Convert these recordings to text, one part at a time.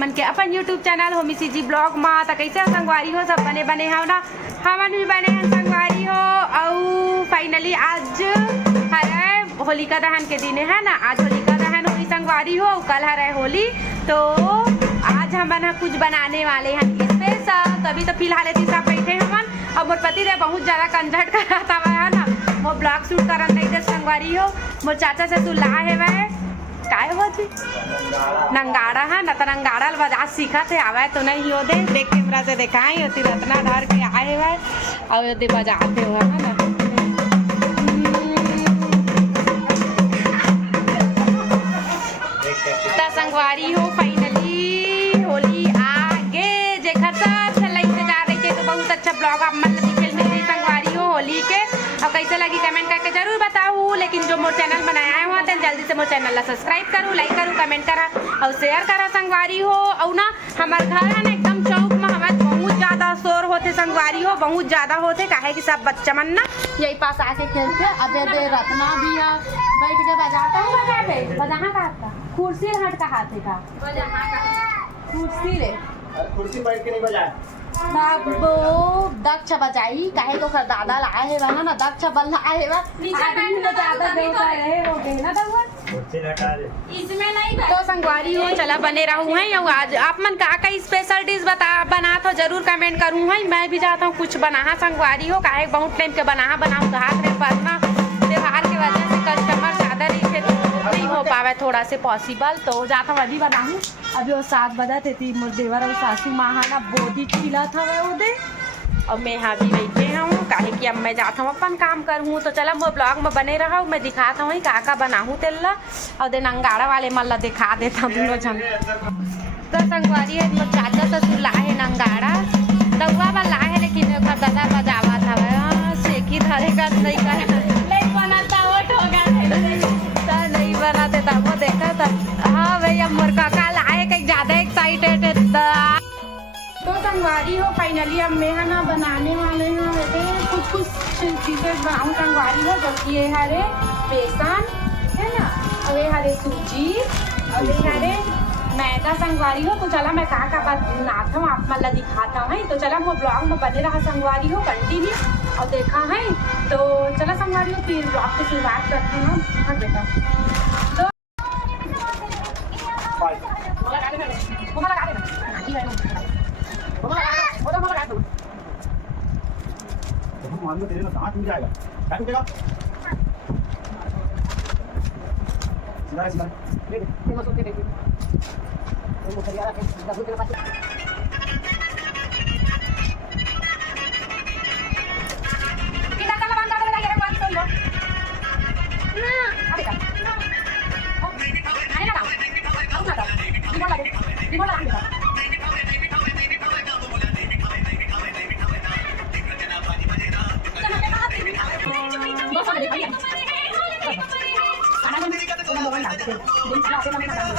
मन के अपन YouTube channel Homi सी जी blog मा। तो कैसे हो संगवारी हो, सब बने बने हो ना, हमन भी बने हैं संगवारी हो। और फाइनली आज है होलिका दहन के दिन है ना, आज होलिका दहन हुई संगवारी हो, कल है होली। तो आज हम कुछ बनाने वाले हैं स्पेशल। तभी तो फिलहाल इतनी सब बैठे हमन। और मोर पति रे बहुत ज़्यादा कंजट कराता है ना, वो ब्लॉग शूट करन नहीं दे संगवारी हो। मोर चाचा से तू ला है वह काय हो जी नंगाड़ा है ना, तो नंगाड़ा बजा सीखा थे आवे तो नहीं हो दे देख कैमरा से दिखाए होती रत्ना धर के आए हुए और ये बजाते हुए है ना। तो संगवारी हो फाइनली होली आगे जेखर सब चल इंतजार रही थे, तो बहुत अच्छा ब्लॉग आप मन दिखे मिल रही संगवारी हो होली के। और कैसे लगी कमेंट करके जरूर बताऊँ। लेकिन जो मोर चैनल बनाया हुआ तो जल्दी से मोर चैनल ला सब्सक्राइब करूँ, लाइक करूँ, कमेंट करा और शेयर करा संगवारी हो। और ना हमारे घर है ना एकदम चौक में हमारे बहुत ज़्यादा शोर होते संगवारी हो, बहुत ज़्यादा होते काहे कि सब बच्चा मन ना यही पास आके खेलते। अब दे रत्ना भी है बैठ के बजाता हूँ बजा का कुर्सी हट का हाथ का कुर्सी रे कुर्सी बैठ के नहीं बजाए तब दक्ष बजाई काहे तो कर दादा लाए है वहाँ ना दक्ष बल लाए है आदमी तो ज़्यादा देवता रहे हो गए ना दवा इसमें नहीं तो संगवारी हो चला बने रहूँ हैं। और आज आप मन का स्पेशल डिश बना तो जरूर कमेंट करूँ हैं। मैं भी चाहता हूँ कुछ बना संगवारी हो काहे बहुत टाइम के बनाऊँ तो हाथ में पड़ना त्योहार की वजह से कस्टमर ज़्यादा नहीं थे तो नहीं हो पावे थोड़ा से पॉसिबल। तो जाता हूँ अभी बनाऊँ। अभी वो 7 बजे थी मोर देवर और सासू माँ ना बोधी खिला था वह दे और मैं यहाँ भी बैठे हूँ काहे कि अब मैं जाता हूँ अपन काम करूँ। तो चला मैं ब्लॉग में बने रहा हूँ, मैं दिखाता हूँ का बनाऊँ तेल्ला और दिन अंगाड़ा वाले मल्ला दिखा देता हूँ दोनों जन। तो संगवारी है मोर चाचा ससुर लाए नंगाड़ा दवा वाला है, लेकिन दादा बजावा था सेकी धरे का नहीं कर बनाता वो ठोगा नहीं बनाते था वो देखा था। हाँ भैया मोर काका लाए कहीं ज़्यादा एक्साइटेड है। तो संगवारी हो फाइनली अब मैं है ना बनाने वाले हैं कुछ चीज़ें बनाऊँ संगवारी हो। जबकि ये हरे बेसन है ना, और ये हरे सूजी और ये हरे मैदा संगवारी हो। तो चला मैं कहाँ बनाता हूँ आप मतलब दिखाता हूँ। तो चला वो ब्लॉग में बने रहा संगवारी हो कंटिन्यू और देखा है। तो चला संगवारी हो फिर ब्लॉग की शुरुआत करते हैं। हाँ बेटा मान लो तेरे में दांत मिल जाएगा क्या टूटेगा सीधा सीधा देखो सुन के देखो वो खरियारा के दबू के पास kita akan bangga dengan yang buat solo. Nah, apa kan? Oh, ada tahu? Tahu nggak tahu? Di mana lagi? Di mana lagi? Bos ada di kalian. Anak ini sudah mau nggak? Jadi siapa yang namanya?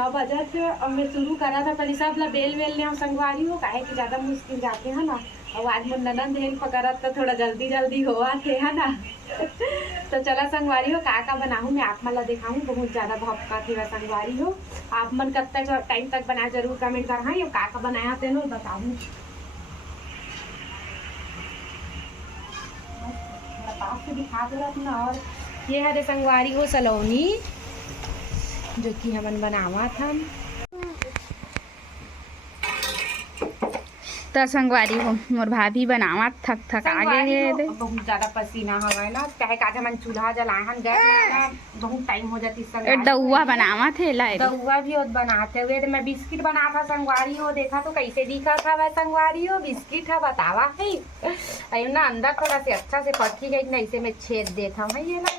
9 बजे थे। अब मैं शुरू करा था पहले सब ला bell well ले संगवारी हो काहे कि ज़्यादा मुश्किल जाते हैं ना। और आज मुझे ननद हेल्प पकड़ा तो थोड़ा जल्दी जल्दी हुआ थे है ना। तो चला संगवारी हो का बनाऊँ मैं आप मला दिखाऊँ। बहुत ज़्यादा भपका थे संगवारी हो। आप मन कब तक टाइम तक बनाया जरूर कमेंट कर हाँ। ये का बनाया थे ना बताऊँ पास से दिखा दो अपना। और ये है संगवारी हो सलोनी जो कि हमन बनावा था। तो संगवारी हो मोर भाभी बनावा थक थक आगे है दे। बहुत ज्यादा पसीना हवा है ना काहे काज हमन चूल्हा जलाहन गैस लगाना बहुत टाइम हो जाती संगवारी। दउआ बनावा थे लाए दउआ भी और बनाते हुए मैं बिस्किट बना था संगवारी हो। देखा तो कैसे दिखा था वह संगवारी हो बिस्किट है बतावा है अरे ना अंदर थोड़ा से अच्छा से पकी गई ना इसे मैं छेद देता हूँ। ये ना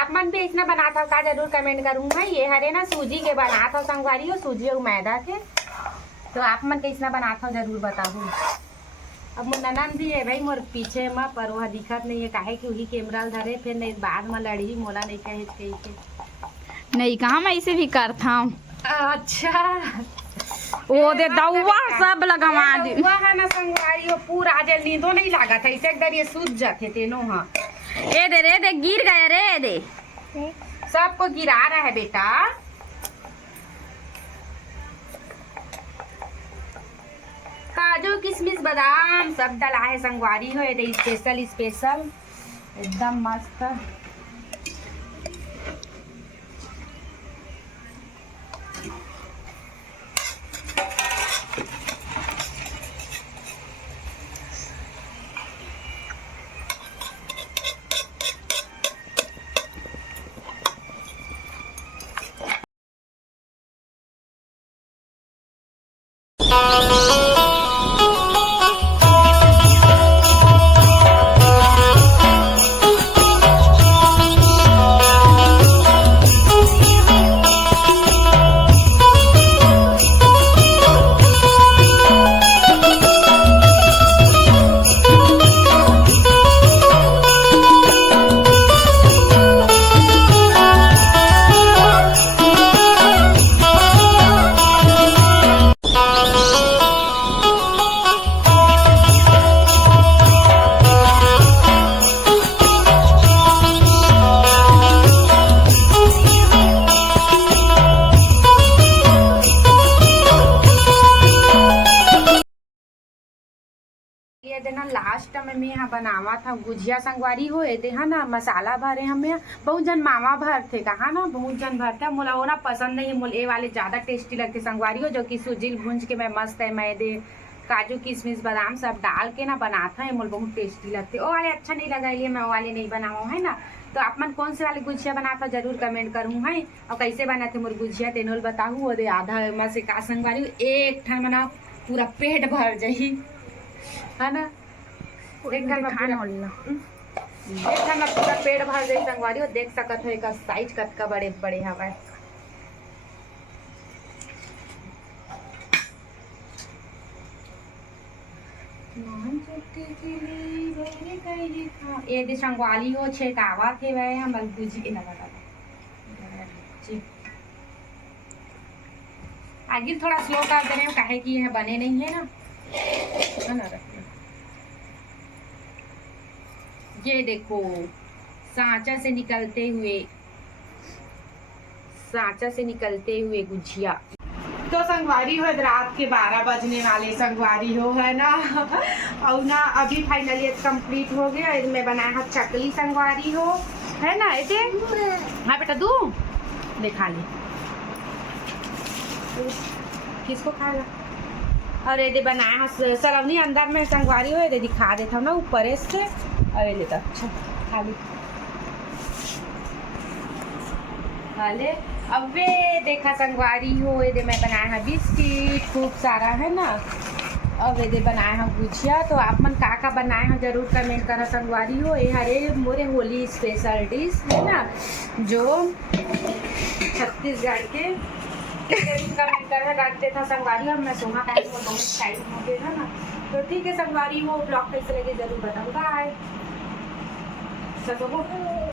आप मन भी इसने बना था का जरूर कमेंट करूँगा। ये हरे ना सूजी के बना था संगवारी हो सूजी और मैदा के। तो आप मन कैसना बना था जरूर बताऊँ। अब मोर ननद भी है भाई मोर पीछे में पर वह दिखत नहीं है काहे कि वही कैमरा धरे फिर नहीं बाद में लड़ी मोला नहीं कहे के नहीं कहाँ मैं ऐसे भी करता हूँ। अच्छा ओ दे दउआ सब लगवा दी दउआ है ना संगवारी हो पूरा आज नींदो नहीं लागा था इसे एकदम ये सूझ जाते तेनो हाँ। ए दे रे दे गिर गया रे दे सबको गिरा रहा है बेटा। काजू किशमिश बादाम सब डला है संगवारी हो। ये स्पेशल स्पेशल एकदम मस्त। देना लास्ट में मैं यहाँ बनावा था गुजिया संगवारी हो थे है ना मसाला भरे हमें बहुत जन मावा भर थे कहा ना बहुत जन भरते मोला वो ना पसंद नहीं मोल ये वाले ज़्यादा टेस्टी लगते संगवारी हो जो कि सूजी भूंज के मैं मस्त है मैदे काजू किशमिश बादाम सब डाल के ना बनाता है मोल बहुत टेस्टी लगते। वो वाले अच्छा नहीं लगा इसलिए मैं वो वाले नहीं बनावा है ना। तो आप मन कौन से वाले गुजिया बनाता जरूर कमेंट करूँ है और कैसे बनाते मोर गुजिया तेनोल बताऊँ। वो दे आधा में से का संगवारी एक ठन मना पूरा पेट भर जाही है ना। एक ठन में पूरा पेड़ भर जाए संगवारी और देख सकत है का साइज कतका बड़े बड़े हवा। ये दे संगवारी हो छेकावा थे वह हम गुजी ना बता आगे थोड़ा स्लो कर दे रहे हो काहे कि यह बने नहीं है ना। ये देखो सांचा से निकलते हुए गुजिया। तो संगवारी हो रात के 12 बजने वाले संगवारी हो है ना। और ना अभी फाइनली कंप्लीट हो गया। मैं बनाया है चकली संगवारी हो है ना। ऐसे हाँ बेटा दू दिखा ले किसको खाएगा। और ये बनाया है सलवनी अंदर में संगवारी हो ये दिखा देता हूँ ना ऊपर से। अरे लेता अच्छा खाली खाले। अब वे देखा संगवारी हो ये मैं बनाया है बिस्किट खूब सारा है ना। अब ये बनाया है गुजिया। तो आप मन का बनाए हैं जरूर कमेंट करा संगवारी हो। ये हरे मोरे होली स्पेशल डिश है ना जो छत्तीसगढ़ के कमेंट कर रखते था संगवारी। और मैं सोना टाइम बहुत टाइम हो गया ना। तो ठीक है संगवारी हो ब्लॉग कैसे लगे जरूर बताऊँ। बाय।